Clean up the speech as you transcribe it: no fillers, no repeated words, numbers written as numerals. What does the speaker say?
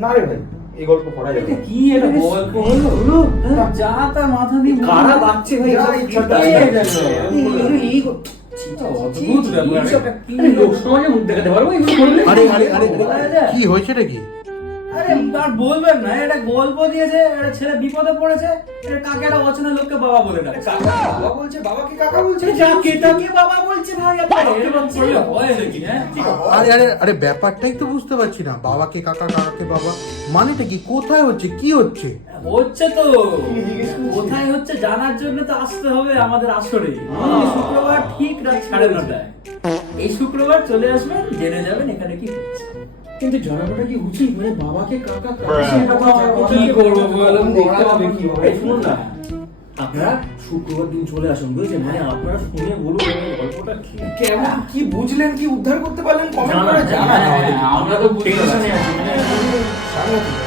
না রে ভাই, এই গল্প পড়া যাবে না। কি এটা গল্প হলো যা তা মাথা দিয়ে কারা বাচ্চা ভাই, যা সব ইচ্ছাটা ঠিক আছে। অদ্ভুত ব্যাপার। আরে লোক সমাজে মুখ দেখাতে পারবো এগুলো করলে? আরে আরে আরে বলা যায়? কি হয়েছে নাকি? আরে আর বলবেন না, এটা গল্প দিয়েছে, একটা ছেলে বিপদে পড়েছে, এটা কাকে একটা অচেনা লোককে বাবা বলে ডাকছে। কাকা বাবা বলছে, বাবাকে কাকা বলছে। যা কেটাকে বাবা বলছে ভাই, আপনার এরকম করলে হয় নাকি? হ্যাঁ আরে আরে আরে ব্যাপারটাই তো বুঝতে পারছি না, বাবাকে কাকা কাকাকে বাবা মানেটা কি, কোথায় হচ্ছে, কি হচ্ছে? হচ্ছে তো, কোথায় হচ্ছে জানার জন্য তো আসতে হবে আমাদের আসরে। এই শুক্রবার ঠিক রাত 9:30টায় এই শুক্রবার চলে আসবেন, জেনে যাবেন এখানে কি হচ্ছে। কিন্তু জানাটা কি উচিত? মানে বাবাকে কাকা কি করবো বলুন, দেখতে হবে কি হবে। এই শুনুন না, আপনারা শুক্রবার দিন চলে আসুন, বুঝছেন? মানে আপনারা শুনে বলুন এই গল্পটা কি। কেমন কি বুঝলেন, কি উদ্ধার করতে পারলেন, কমেন্ট জানা, করে জানান হ্যাঁ, আমাদের। আমরা তো টেনশনে আছি, মানে সাংঘাতিক।